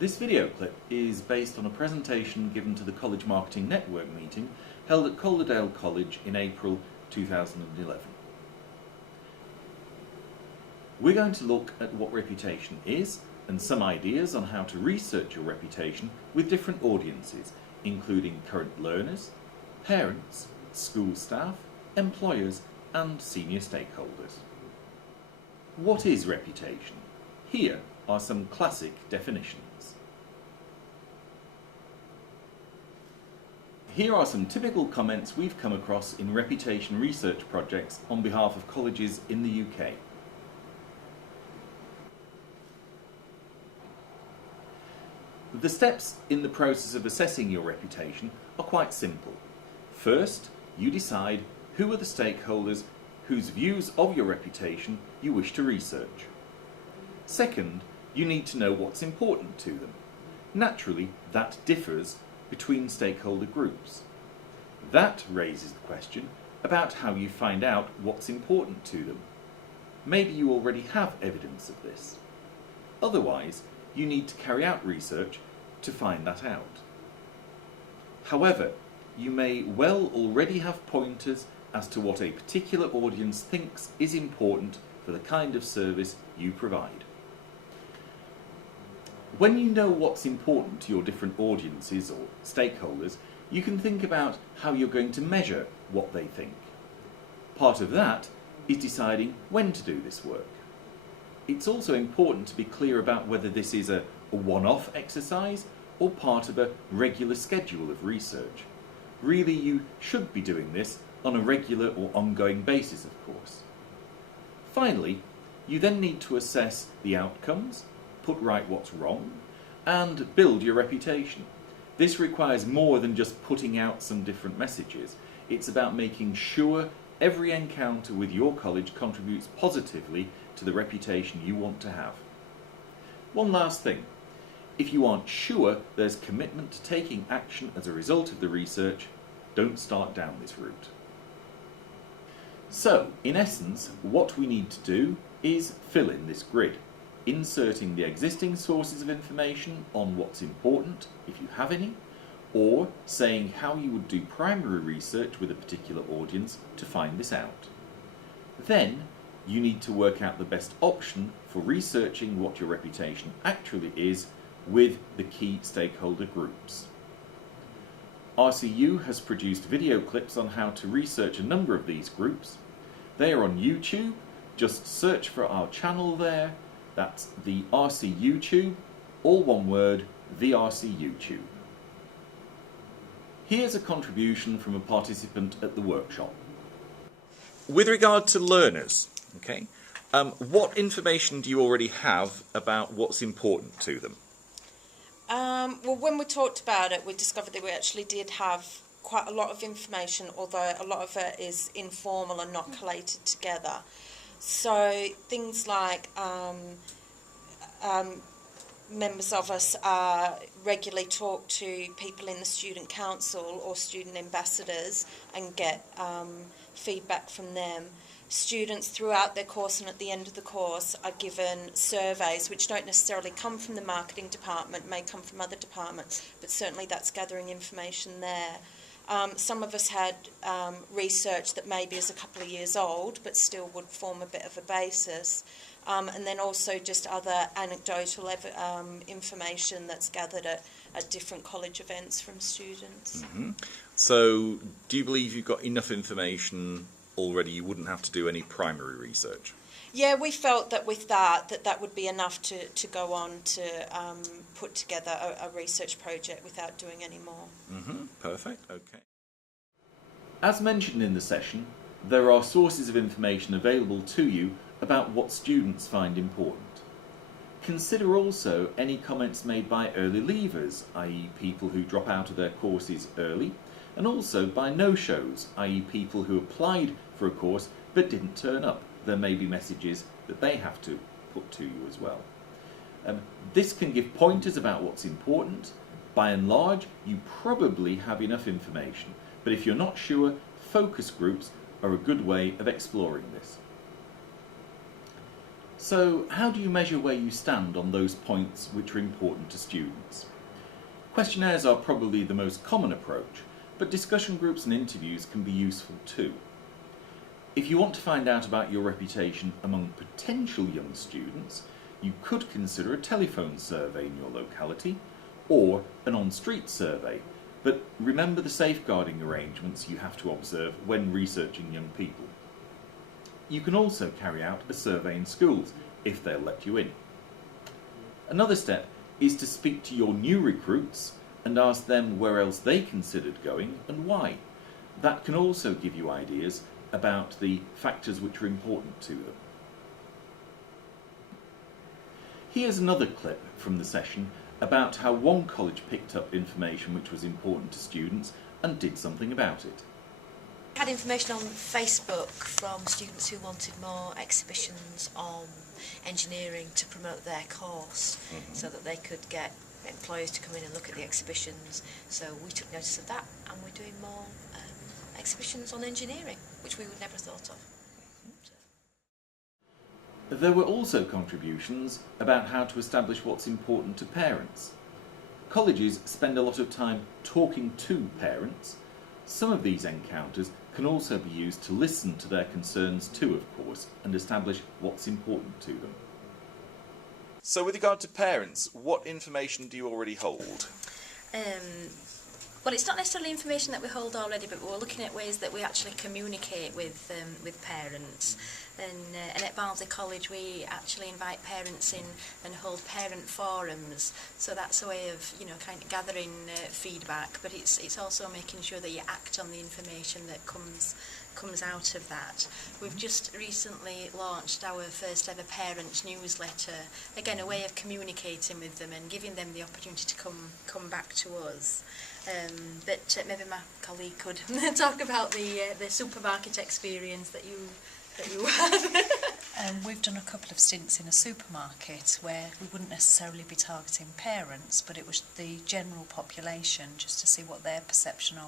This video clip is based on a presentation given to the College Marketing Network meeting held at Calderdale College in April 2011. We're going to look at what reputation is and some ideas on how to research your reputation with different audiences, including current learners, parents, school staff, employers and senior stakeholders. What is reputation? Here are some classic definitions. Here are some typical comments we've come across in reputation research projects on behalf of colleges in the UK. The steps in the process of assessing your reputation are quite simple. First, you decide who are the stakeholders whose views of your reputation you wish to research. Second, you need to know what's important to them. Naturally, that differs between stakeholder groups. That raises the question about how you find out what's important to them. Maybe you already have evidence of this. Otherwise, you need to carry out research to find that out. However, you may well already have pointers as to what a particular audience thinks is important for the kind of service you provide. When you know what's important to your different audiences or stakeholders, you can think about how you're going to measure what they think. Part of that is deciding when to do this work. It's also important to be clear about whether this is a one-off exercise or part of a regular schedule of research. Really, you should be doing this on a regular or ongoing basis, of course. Finally, you then need to assess the outcomes, put right what's wrong, and build your reputation. This requires more than just putting out some different messages. It's about making sure every encounter with your college contributes positively to the reputation you want to have. One last thing. If you aren't sure there's commitment to taking action as a result of the research, don't start down this route. So, in essence, what we need to do is fill in this grid, inserting the existing sources of information on what's important, if you have any, or saying how you would do primary research with a particular audience to find this out. Then, you need to work out the best option for researching what your reputation actually is with the key stakeholder groups. RCU has produced video clips on how to research a number of these groups. They are on YouTube. Just search for our channel there. That's the RCU Tube, all one word, the RCU Tube. Here's a contribution from a participant at the workshop. With regard to learners, okay, what information do you already have about what's important to them? Well, when we talked about it, we discovered that we actually did have quite a lot of information, although a lot of it is informal and not collated together. So things like members of us regularly talk to people in the student council or student ambassadors and get feedback from them. Students throughout their course and at the end of the course are given surveys which don't necessarily come from the marketing department, may come from other departments, but certainly that's gathering information there. Some of us had research that maybe is a couple of years old but still would form a bit of a basis. And then also just other anecdotal information that's gathered at different college events from students. Mm-hmm. So do you believe you've got enough information already, you wouldn't have to do any primary research? Yeah, we felt that with that would be enough to go on to put together a research project without doing any more. Mm-hmm. Perfect, okay. As mentioned in the session, there are sources of information available to you about what students find important. Consider also any comments made by early leavers, i.e. people who drop out of their courses early, and also by no-shows, i.e. people who applied for a course but didn't turn up. There may be messages that they have to put to you as well. This can give pointers about what's important. By and large, you probably have enough information, but if you're not sure, focus groups are a good way of exploring this. So how do you measure where you stand on those points which are important to students? Questionnaires are probably the most common approach, but discussion groups and interviews can be useful too. If you want to find out about your reputation among potential young students, you could consider a telephone survey in your locality or an on-street survey, but remember the safeguarding arrangements you have to observe when researching young people. You can also carry out a survey in schools if they'll let you in. Another step is to speak to your new recruits and ask them where else they considered going and why. That can also give you ideas about the factors which are important to them. Here's another clip from the session about how one college picked up information which was important to students and did something about it. I had information on Facebook from students who wanted more exhibitions on engineering to promote their course, so that they could get employers to come in and look at the exhibitions. So we took notice of that, and we're doing more exhibitions on engineering, which we would never have thought of. There were also contributions about how to establish what's important to parents. Colleges spend a lot of time talking to parents. Some of these encounters can also be used to listen to their concerns too, of course, and establish what's important to them. So with regard to parents, what information do you already hold? Well, it's not necessarily information that we hold already, but we're looking at ways that we actually communicate with parents. And at Barnsley College, we actually invite parents in and hold parent forums. So that's a way of, kind of gathering feedback. But it's also making sure that you act on the information that comes out of that. We've just recently launched our first ever parents newsletter. Again, a way of communicating with them and giving them the opportunity to come back to us. But maybe my colleague could talk about the supermarket experience that you had. We've done a couple of stints in a supermarket where we wouldn't necessarily be targeting parents, but it was the general population, just to see what their perception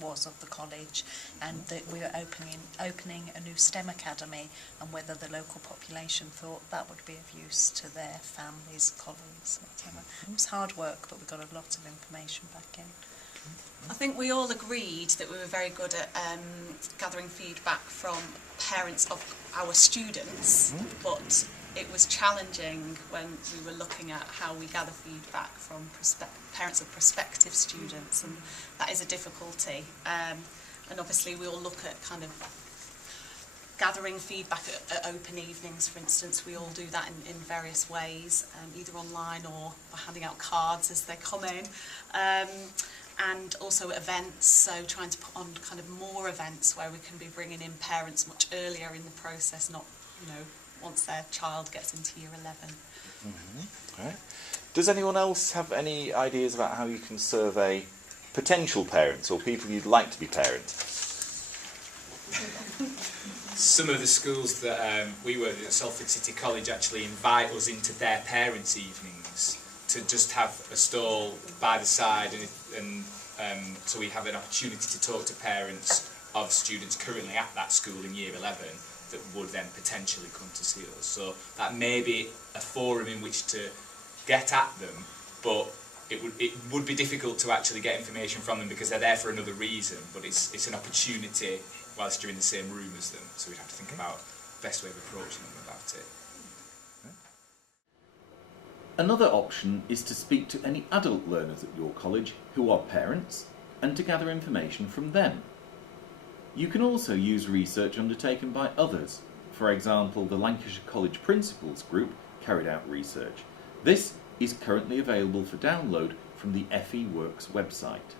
was of the college, and that we were opening a new STEM academy, and whether the local population thought that would be of use to their families, colleagues, whatever. It was hard work, but we got a lot of information back in. I think we all agreed that we were very good at gathering feedback from parents of our students, but it was challenging when we were looking at how we gather feedback from parents of prospective students, and that is a difficulty. And obviously we all look at kind of gathering feedback at open evenings, for instance. We all do that in various ways, either online or by handing out cards as they come in. And also at events, so trying to put on kind of more events where we can be bringing in parents much earlier in the process, not, once their child gets into year 11. Right. Does anyone else have any ideas about how you can survey potential parents or people you'd like to be parents? Some of the schools that we work at Salford City College actually invite us into their parents' evenings to just have a stall by the side, and so we have an opportunity to talk to parents of students currently at that school in year 11 that would then potentially come to see us. So that may be a forum in which to get at them, but it would be difficult to actually get information from them because they're there for another reason, but it's an opportunity whilst you're in the same room as them, so we'd have to think about the best way of approaching them about it. Another option is to speak to any adult learners at your college who are parents and to gather information from them. You can also use research undertaken by others. For example, the Lancashire College Principals Group carried out research. This is currently available for download from the FE Works website.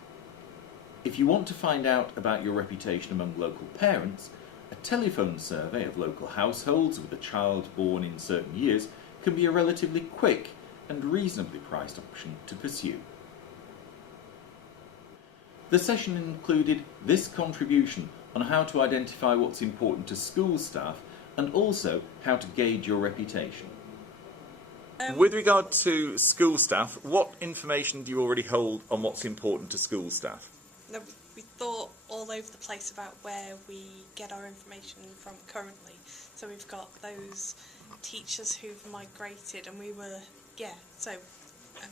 If you want to find out about your reputation among local parents, a telephone survey of local households with a child born in certain years can be a relatively quick and reasonably priced option to pursue. The session included this contribution on how to identify what's important to school staff and also how to gauge your reputation. With regard to school staff, what information do you already hold on what's important to school staff? We thought all over the place about where we get our information from currently. So we've got those teachers who've migrated, and we were, so I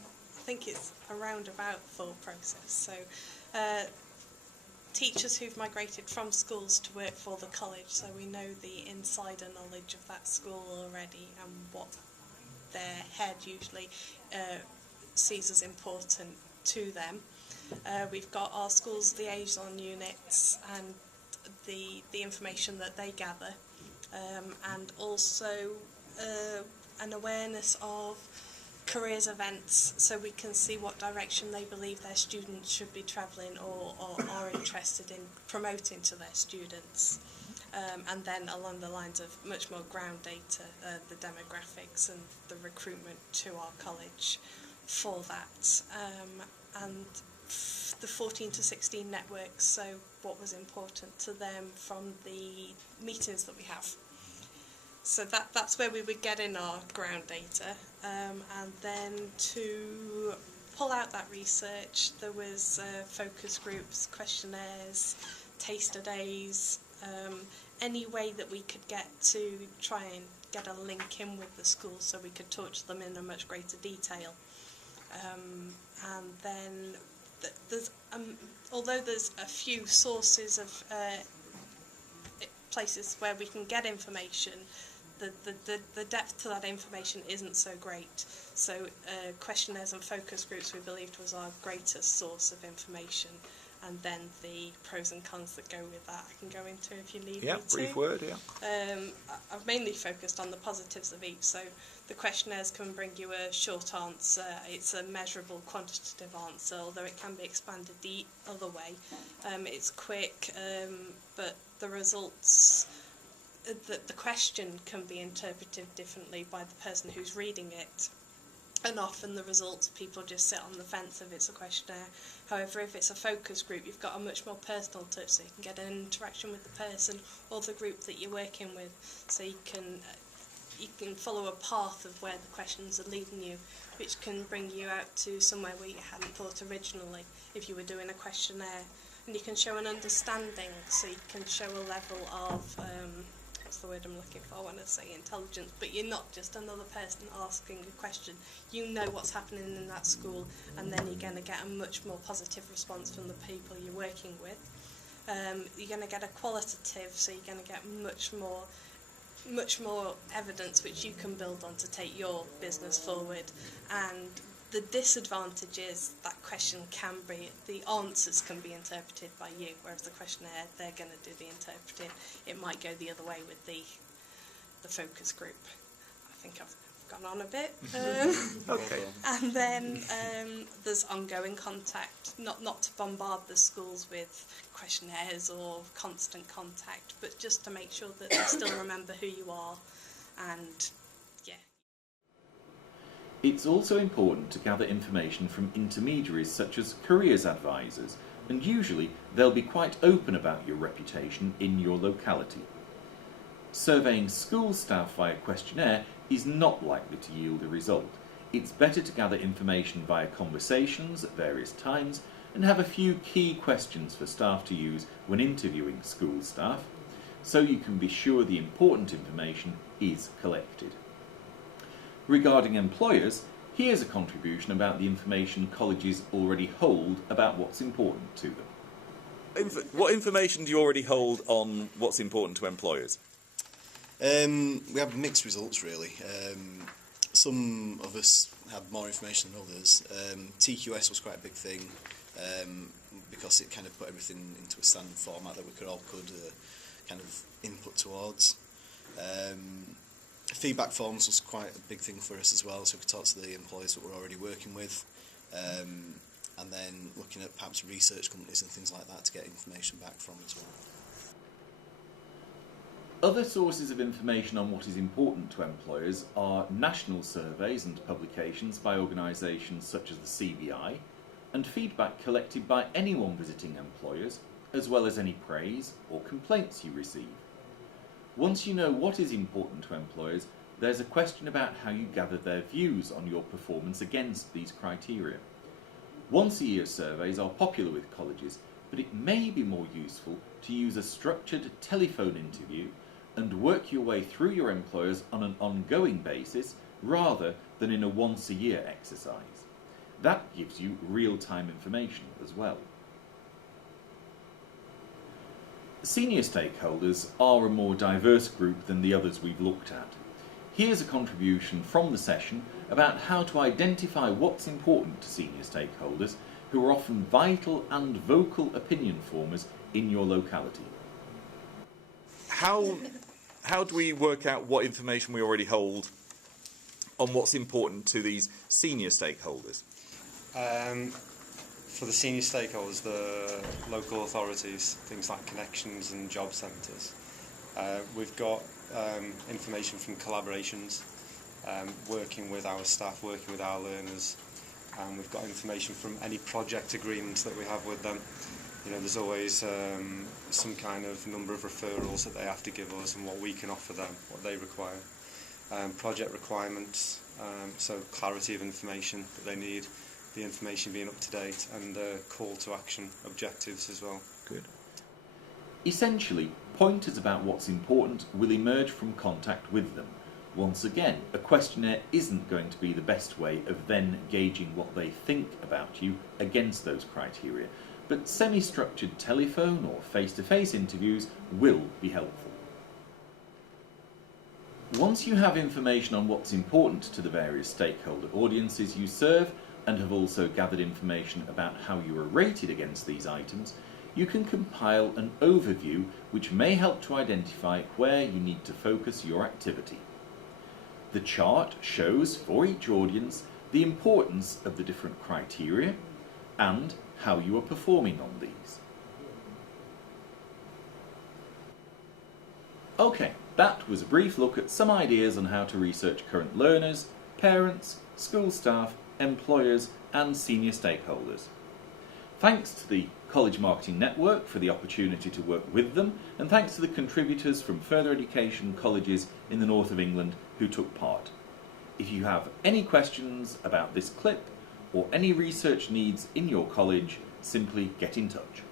think it's a roundabout full process. So teachers who've migrated from schools to work for the college, so we know the insider knowledge of that school already and what their head usually sees as important to them. We've got our schools liaison units and the information that they gather, and also an awareness of careers events, so we can see what direction they believe their students should be travelling or are interested in promoting to their students. And then along the lines of much more ground data, the demographics and the recruitment to our college for that. And the 14 to 16 networks, so what was important to them from the meetings that we have. So that's where we would get in our ground data, and then to pull out that research, there was focus groups, questionnaires, taster days, any way that we could get to try and get a link in with the school so we could talk to them in a much greater detail. And then there's, although there's a few sources of places where we can get information, the depth to that information isn't so great. So questionnaires and focus groups we believed was our greatest source of information, and then the pros and cons that go with that I can go into if you need me to. Brief word, yeah. I've mainly focused on the positives of each. So the questionnaires can bring you a short answer. It's a measurable quantitative answer, although it can be expanded the other way. It's quick, but the results, the question can be interpreted differently by the person who's reading it. And often the results, people just sit on the fence if it's a questionnaire. However, if it's a focus group, you've got a much more personal touch, so you can get an interaction with the person or the group that you're working with, so you can follow a path of where the questions are leading you, which can bring you out to somewhere where you hadn't thought originally if you were doing a questionnaire. And you can show an understanding, so you can show a level of what's the word I'm looking for when I say intelligence, but you're not just another person asking a question. You know what's happening in that school, and then you're going to get a much more positive response from the people you're working with. You're going to get a qualitative, so you're going to get much more evidence which you can build on to take your business forward. And the disadvantage is that question can be, the answers can be interpreted by you, whereas the questionnaire, they're going to do the interpreting. It might go the other way with the focus group. I think I've gone on a bit. Okay. And then there's ongoing contact, not to bombard the schools with questionnaires or constant contact, but just to make sure that they still remember who you are. And yeah. It's also important to gather information from intermediaries such as careers advisors, and usually they'll be quite open about your reputation in your locality. Surveying school staff via questionnaire is not likely to yield a result. It's better to gather information via conversations at various times and have a few key questions for staff to use when interviewing school staff, so you can be sure the important information is collected. Regarding employers, here's a contribution about the information colleges already hold about what's important to them. What information do you already hold on what's important to employers? We have mixed results, really. Some of us had more information than others. TQS was quite a big thing because it kind of put everything into a standard format that we could kind of input towards. Feedback forms was quite a big thing for us as well, so we could talk to the employers that we're already working with, and then looking at perhaps research companies and things like that to get information back from as well. Other sources of information on what is important to employers are national surveys and publications by organisations such as the CBI, and feedback collected by anyone visiting employers, as well as any praise or complaints you receive. Once you know what is important to employers, there's a question about how you gather their views on your performance against these criteria. Once-a-year surveys are popular with colleges, but it may be more useful to use a structured telephone interview and work your way through your employers on an ongoing basis rather than in a once-a-year exercise. That gives you real-time information as well. Senior stakeholders are a more diverse group than the others we've looked at. Here's a contribution from the session about how to identify what's important to senior stakeholders who are often vital and vocal opinion formers in your locality. How do we work out what information we already hold on what's important to these senior stakeholders? For the senior stakeholders, the local authorities, things like connections and job centres. We've got information from collaborations, working with our staff, working with our learners, and we've got information from any project agreements that we have with them. You know, there's always some kind of number of referrals that they have to give us and what we can offer them, what they require. Project requirements, so clarity of information that they need, the information being up to date, and call to action objectives as well. Good. Essentially, pointers about what's important will emerge from contact with them. Once again, a questionnaire isn't going to be the best way of then gauging what they think about you against those criteria, but semi-structured telephone or face-to-face interviews will be helpful. Once you have information on what's important to the various stakeholder audiences you serve, and have also gathered information about how you are rated against these items, you can compile an overview which may help to identify where you need to focus your activity. The chart shows for each audience the importance of the different criteria and how you are performing on these. Okay, that was a brief look at some ideas on how to research current learners, parents, school staff, employers and senior stakeholders. Thanks to the College Marketing Network for the opportunity to work with them, and thanks to the contributors from further education colleges in the north of England who took part. If you have any questions about this clip or any research needs in your college, simply get in touch.